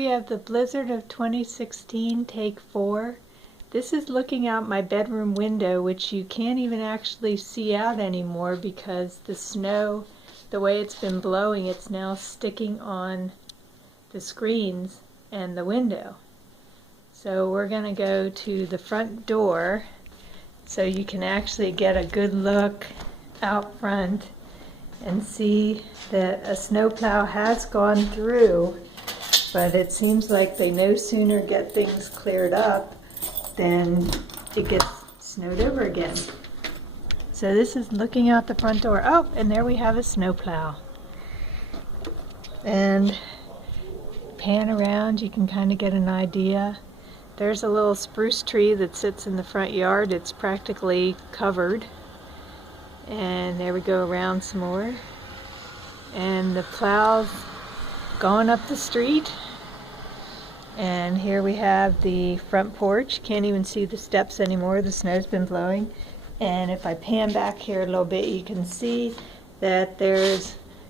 we have the blizzard of 2016, take 4. This is looking out my bedroom window, which you can't even actually see out anymore because the snow, the way it's been blowing, it's now sticking on the screens and the window. So we're going to go to the front door so you can actually get a good look out front and see that a snowplow has gone through, but it seems like they no sooner get things cleared up than it gets snowed over again. So this is looking out the front door. Oh, and there we have a snowplow. And pan around, you can kind of get an idea. There's a little spruce tree that sits in the front yard. It's practically covered. And there we go around some more. And the plow's going up the street. And here we have the front porch. Can't even see the steps anymore. The snow's been blowing. And if I pan back here a little bit, you can see that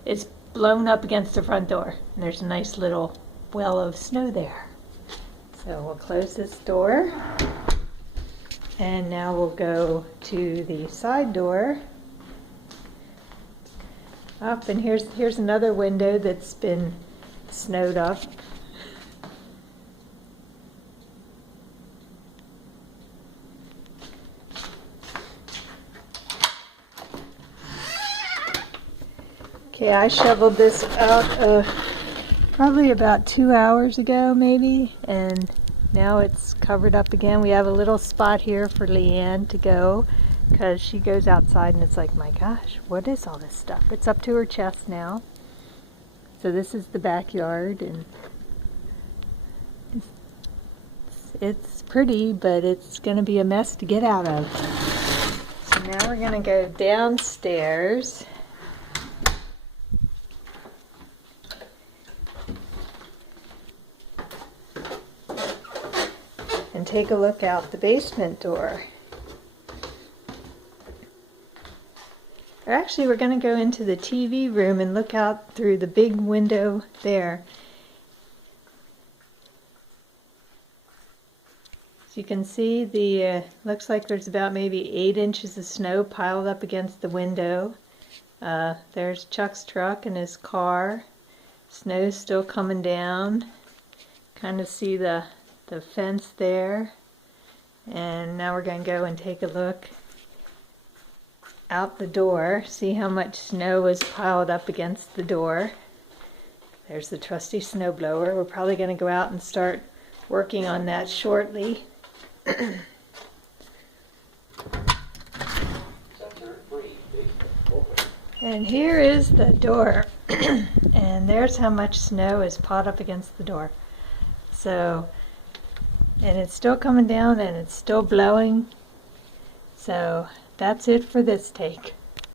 it's blown up against the front door. And there's a nice little well of snow there. So we'll close this door. And now we'll go to the side door. Up, and here's another window that's been snowed up. Okay, I shoveled this out probably about 2 hours ago maybe, and now it's covered up again. We have a little spot here for Leanne to go, because she goes outside and it's like, my gosh, what is all this stuff? It's up to her chest now. So this is the backyard, and it's pretty, but it's going to be a mess to get out of. So now we're going to go downstairs. And take a look out the basement door. Actually, we're going to go into the TV room and look out through the big window there. So you can see looks like there's about maybe 8 inches of snow piled up against the window. There's Chuck's truck and his car. Snow's still coming down. Kind of see the fence there. And now we're going to go and take a look out the door, see how much snow is piled up against the door. There's the trusty snowblower. We're probably going to go out and start working on that shortly. And here is the door. And there's how much snow is piled up against the door. So, and it's still coming down and it's still blowing. So that's it for this take.